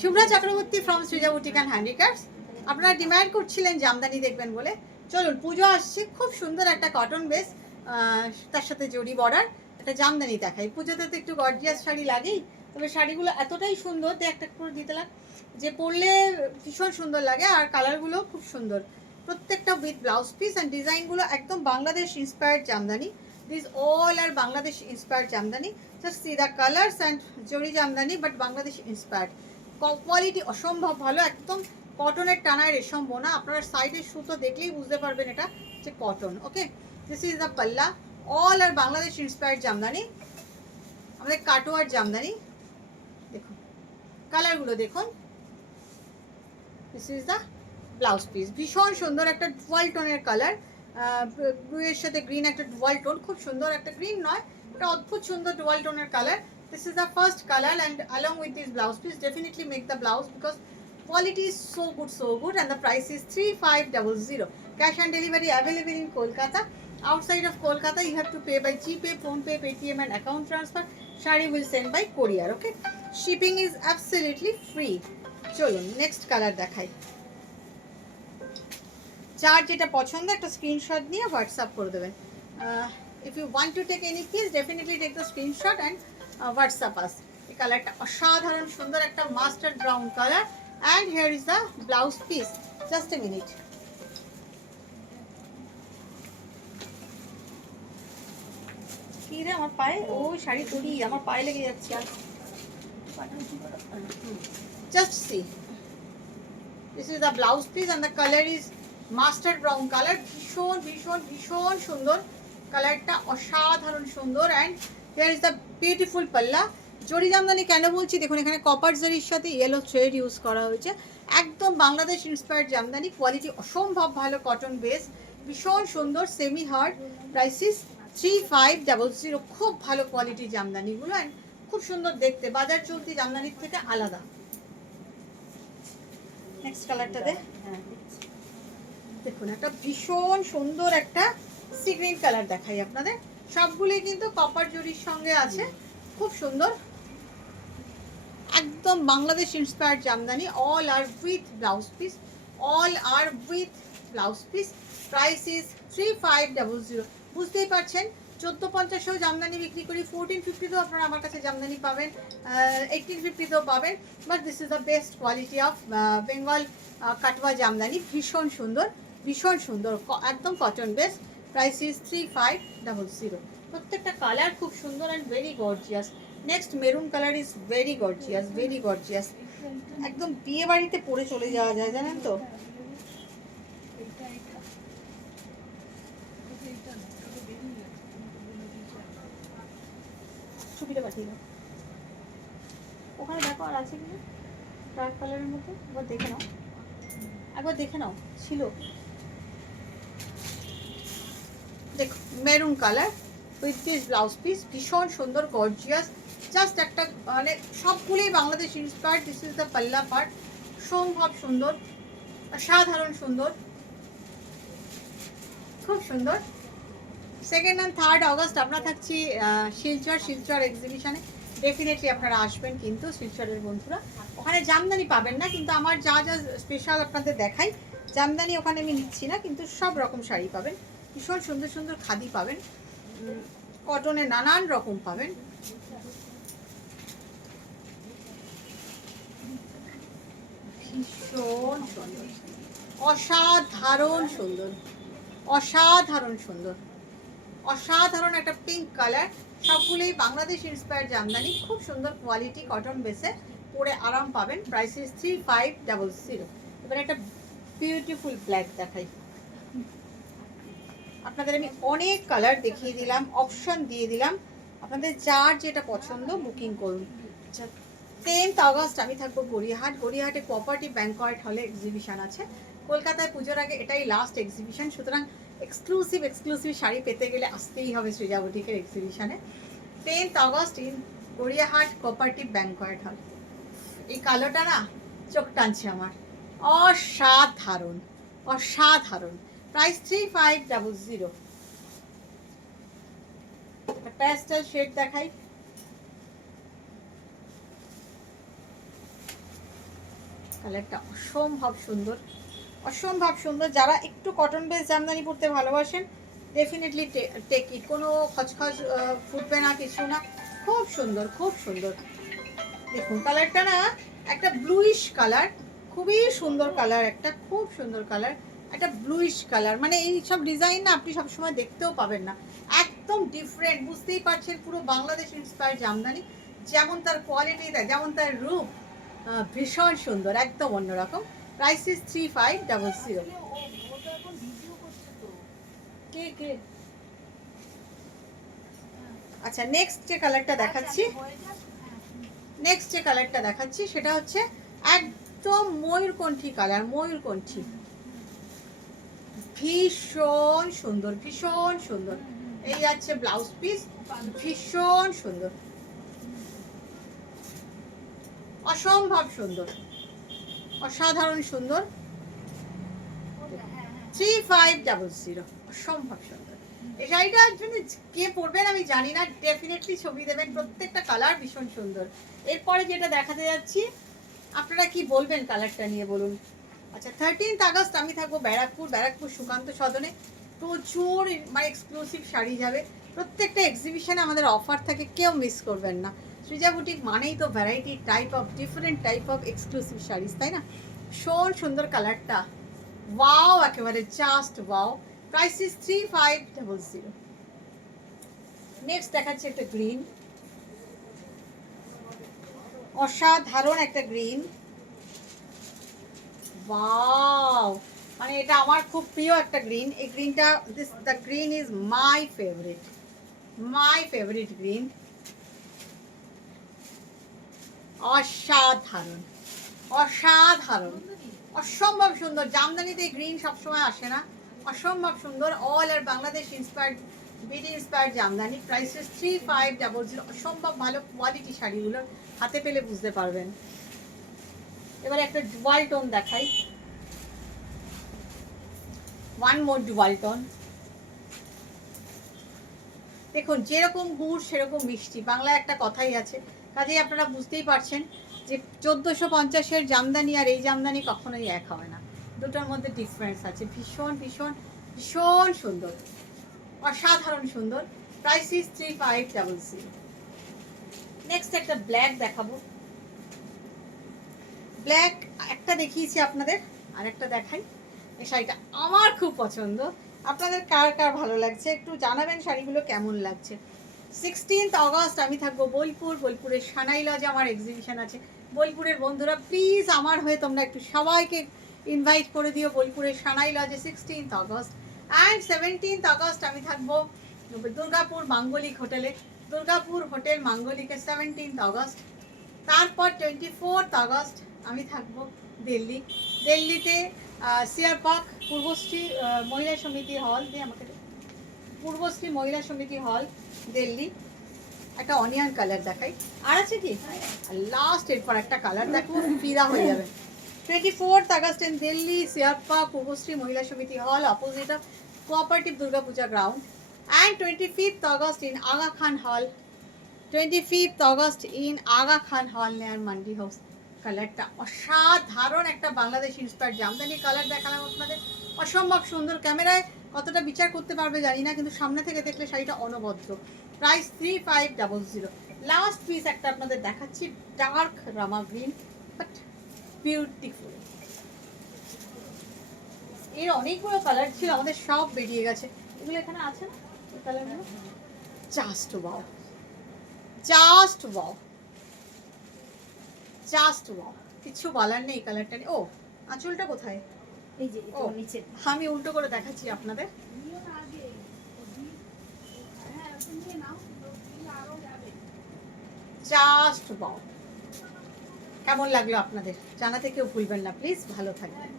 Shubhra Chakraborty from Srija boutique and handicrafts. আপনারা demand করছিলেন জামদানি দেখবেন বলে, চলুন পুজো আসছে, খুব সুন্দর একটা কটন বেস তার সাথে জড়ি বর্ডার একটা জামদানি দেখাই। পুজোতে তো একটু গর্জিয়াস শাড়ি লাগেই, তবে শাড়িগুলো এতটাই সুন্দর একটা করে দিতে লাগ যে পরলে ভীষণ সুন্দর লাগে, আর কালারগুলো খুব সুন্দর প্রত্যেকটা, উইথ ব্লাউজ পিস অ্যান্ড ডিজাইনগুলো একদম Bangladesh inspired jamdani. This all are Bangladesh inspired jamdani. Just see the colours and জড়ি jamdani, but Bangladesh inspired. Quality অসম্ভব ভালো, একদম কটনের টানায় রেশম বোনা। আপনারা সাইডের সুতো দেখলেই বুঝতে পারবেন এটা যে cotton. Okay, this is the পাল্লা, all are Bangladesh inspired Jamdani, আমাদের কাটোয়ার জামদানি। দেখুন কালারগুলো দেখুন, this is the blouse piece. ভীষণ সুন্দর একটা ডুয়াল টোনের কালার, ব্লু এর সাথে গ্রিন, একটা ডুয়াল টোন, খুব সুন্দর একটা গ্রিন নয়, একটা অদ্ভুত সুন্দর ডুয়াল টোনের colour. This is the first color, and along with this blouse piece, definitely make the blouse because quality is so good, and the price is 3500. Cash on delivery available in Kolkata. Outside of Kolkata, you have to pay by GPay, PhonePe, Paytm, and account transfer. Shari will send by courier. Okay, shipping is absolutely free. চলুন next colour দেখাই। যার যেটা পছন্দ একটা screenshot নিয়ে WhatsApp করে দেবেন। If you want to take any piece, definitely take the screenshot and WhatsApp us. এই কালারটা অসাধারণ সুন্দর একটা mustard brown colour, and here is the blouse piece. Just a minute. কি রে আমার পায়ে, ও শাড়ি তুলি আমার পায়ে লেগে যাচ্ছে। আর just see, this is the blouse piece and the colour is mustard brown colour. ভীষণ ভীষণ ভীষণ সুন্দর কালারটা, অসাধারণ সুন্দর। And here is the beautiful palla. Zari Jamdani কেন বলছি, দেখুন এখানে কপার জরির সাথে ইয়েলো থ্রেড ইউজ করা হয়েছে, একদম বাংলাদেশ ইন্সপায়ার্ড জামদানি। কোয়ালিটি অসম্ভব ভালো, কটন বেস, ভীষণ সুন্দর, সেমি হার্ড। Price is 3500। খুব ভালো কোয়ালিটির জামদানিগুলো, অ্যান্ড খুব সুন্দর দেখতে, বাজার চলতি জামদানির থেকে আলাদা। নেক্সট কালারটা দেখুন, একটা ভীষণ সুন্দর একটা সি গ্রিন কালার দেখাই আপনাদের। সবগুলোই কিন্তু কপার জরির সঙ্গে আছে, খুব সুন্দর, একদম Bangladesh inspired jamdani. All are with blouse piece, all are with blouse piece. Price is 3500। বুঝতেই পারছেন 1450 জামদানি বিক্রি করি, 1450তেও আপনারা আমার কাছে জামদানি পাবেন, 1850তেও পাবেন। But this is the best quality of Bengal Katwa Jamdani. ভীষণ সুন্দর, ভীষণ সুন্দর, একদম কটন বেস। Price is 3500। প্রত্যেকটা কালার খুব সুন্দর and very gorgeous. Next maroon colour is very gorgeous, very gorgeous, একদম বিয়ে বাড়িতে পরে চলে যাওয়া যায়, জানেন তো। ছবিটা পাঠিয়ে দাও, ওখানে দেখো আর আছে কিনা ডার্ক কালারের মধ্যে, একবার দেখে নাও, একবার দেখে নাও ছিল। দেখো maroon colour with this blouse piece, ভীষণ সুন্দর গর্জিয়াস, জাস্ট একটা মানে সবগুলোই Bangladesh inspired. This is the পাল্লা পার্ট, সম্ভব সুন্দর, অসাধারণ সুন্দর, খুব সুন্দর। 2nd and 3rd অগস্ট আমরা থাকছি শিলচর এক্সিবিশনে। ডেফিনেটলি আপনারা আসবেন কিন্তু শিলচরের বন্ধুরা, ওখানে জামদানি পাবেন না, কিন্তু আমার যা যা স্পেশাল আপনাদের দেখাই, জামদানি ওখানে আমি নিচ্ছি না, কিন্তু সব রকম শাড়ি পাবেন, ভীষণ সুন্দর সুন্দর খাদি পাবেন, কটনে নানান রকম পাবেন। ভীষণ সুন্দর, অসাধারণ সুন্দর, অসাধারণ সুন্দর, অসাধারণ একটা পিঙ্ক কালার। সবগুলোই বাংলাদেশ ইন্সপায়ার্ড জামদানি, খুব সুন্দর কোয়ালিটি, কটন বেসে, পরে আরাম পাবেন। Price is 3500। এবার একটা বিউটিফুল ব্ল্যাক দেখাই আপনাদের। আমি অনেক কালার দেখিয়ে দিলাম, অপশন দিয়ে দিলাম, আপনাদের যার যেটা পছন্দ বুকিং করুন। 10th অগস্ট আমি থাকবো গড়িয়াহাটে কোঅপারেটিভ ব্যাংকোয়েট হলে এক্সিবিশন আছে। কলকাতায় পুজোর আগে এটাই লাস্ট এক্সিবিশন, সুতরাং এক্সক্লুসিভ শাড়ি পেতে গেলে আসতেই হবে সৃজা বুটিকের এক্সিবিশনে। 10th August in Gariahat cooperative banquet hall. এই কালোটা না চোখ টানছে আমার, অসাধারণ অসাধারণ। প্রাইস 3500। প্যাস্টেল শেড দেখাই, কালারটা অসম্ভব সুন্দর, অসম্ভব সুন্দর। যারা একটু কটন বেস জামদানি পরতে ভালোবাসেন ডেফিনেটলি টেক ইট। কোনো খচখচ ফুটবে না, কিছু না, খুব সুন্দর, খুব সুন্দর। দেখুন কালারটা না একটা ব্লুইশ কালার, খুবই সুন্দর কালার, একটা খুব সুন্দর কালার, একটা ব্লুইশ কালার। মানে এই সব ডিজাইন না আপনি সবসময় দেখতেও পাবেন না, একদম ডিফারেন্ট। বুঝতেই পারছেন পুরো বাংলাদেশ ইন্সপায়ার্ড জামদানি, যেমন তার কোয়ালিটি, যেমন তার রূপ, ভীষণ সুন্দর, একদম অন্যরকম। Price is 3500। কে কে আচ্ছা, নেক্সট যে কালারটা দেখাচ্ছি, নেক্সট যে কালারটা দেখাচ্ছি সেটা হচ্ছে একদম ময়ূরকণ্ঠী কালার, ময়ূরকণ্ঠী, ভীষণ সুন্দর, ভীষণ সুন্দর। এই যাচ্ছে ব্লাউজ পিস, ভীষণ সুন্দর, অসম্ভব সুন্দর, অসাধারণ সুন্দর। 3500, অসম্ভব সুন্দর। এই শাড়িটার জন্য কে পরবেন আমি জানি না, ডেফিনেটলি ছবি দেবেন, প্রত্যেকটা কালার ভীষণ সুন্দর। এরপরে যেটা দেখাতে যাচ্ছি, আপনারা কি বলবেন কালারটা নিয়ে বলুন। আচ্ছা, 13 আগস্ট আমি থাকবো ব্যারাকপুর, ব্যারাকপুর সুকান্ত সদনে। প্রচুর মানে এক্সক্লুসিভ শাড়ি যাবে, প্রত্যেকটা এক্সিবিশনে আমাদের অফার থাকে, কেউ মিস করবেন না। সৃজা বুটিক মানেই তো variety type of, different type of exclusive saris, তাই না? ভীষণ সুন্দর কালারটা, ওয়াও, একেবারে just wow. Price is 3500। Next দেখাচ্ছে একটা গ্রিন, অসাধারণ একটা গ্রিন, ওয়াও। মানে এটা আমার খুব প্রিয় একটা গ্রিন। এই গ্রিনটা, the green is my favourite, my favourite green. অসাধারণ, অসাধারণ, অসম্ভব সুন্দর। জামদানিতে গ্রিন সবসময় আসে না, অসম্ভব সুন্দর। All are Bangladesh inspired, BD inspired Jamdani. Prices 3500। অসম্ভব ভালো কোয়ালিটি শাড়িগুলো, হাতে পেলে বুঝতে পারবেন। এবার একটা ডুয়াল টোন দেখাই, ওয়ান মোর ডুয়াল টোন। দেখুন, যেরকম গুড় সেরকম মিষ্টি, বাংলায় একটা কথাই আছে, কাজেই আপনারা বুঝতেই পারছেন যে 1450-এর জামদানি আর এই জামদানি কখনোই এক হবে না, দুটোর মধ্যে ডিফারেন্স আছে। ভীষণ ভীষণ ভীষণ সুন্দর, অসাধারণ সুন্দর। Price is 3500। নেক্সট একটা ব্ল্যাক দেখাবো, ব্ল্যাক একটা দেখিয়েছি আপনাদের, আর একটা দেখাই। এই শাড়িটা আমার খুব পছন্দ, আপনাদের কার কার ভালো লাগছে একটু জানাবেন, শাড়িগুলো কেমন লাগছে। 16 আগস্ট আমি থাকবো বোলপুর, বোলপুরের সানাই লজে আমার এক্সিবিশন আছে। বোলপুরের বন্ধুরা প্লিজ আমার হয়ে তোমরা একটু সবাইকে ইনভাইট করে দিও বোলপুরের সানাই লজে 16 আগস্ট। অ্যান্ড 17 আগস্ট আমি থাকবো দুর্গাপুর মাঙ্গলিক হোটেলে, দুর্গাপুর হোটেল মাঙ্গলিকে 17 আগস্ট। তারপর 24 আগস্ট আমি থাকবো দিল্লি, দিল্লিতে সিয়ার পার্ক পূর্বশ্রী মহিলা সমিতি হল দিয়ে আমাকে, পূর্বশ্রী মহিলা সমিতি হল দিল্লি। একটা অনিয়ন কালার দেখাই, আর আছে কি লাস্ট, এরপর একটা কালার দেখো, ফিদা হয়ে যাবে। 24 August in Delhi, CR Park Purbashree Mahila Samiti Hall, opposite of cooperative Durga Puja ground. And 25 August in Aga Khan Hall, 25 August in Aga Khan হল নেয়ার মান্ডি হাউস। কালারটা অসাধারণ, একটা বাংলাদেশ ইন্সপায়ার্ড জামদানি কালার দেখালাম আপনাদের, অসম্ভব সুন্দর। ক্যামেরায় কতটা বিচার করতে পারবে জানি না, কিন্তু সামনে থেকে দেখলে শাড়িটা অনবদ্য। প্রাইস 3500। লাস্ট পিস একটা আপনাদের দেখাচ্ছি, dark Rama green, but beautiful. এর অনেকগুলো কালার ছিল, আমাদের সব বেরিয়ে গেছে। এগুলো এখানে আছে না, এই কালারগুলো just wow, just wow, just wow, কিছু বলার নেই কালারটা নিয়ে। ও আঁচলটা কোথায়, এই যে ও নিচে আমি উল্টো করে দেখাচ্ছি আপনাদের। জাস্ট ওয়াও, কেমন লাগলো আপনাদের জানাতে কেউ ভুলবেন না প্লিজ। ভালো থাকবেন।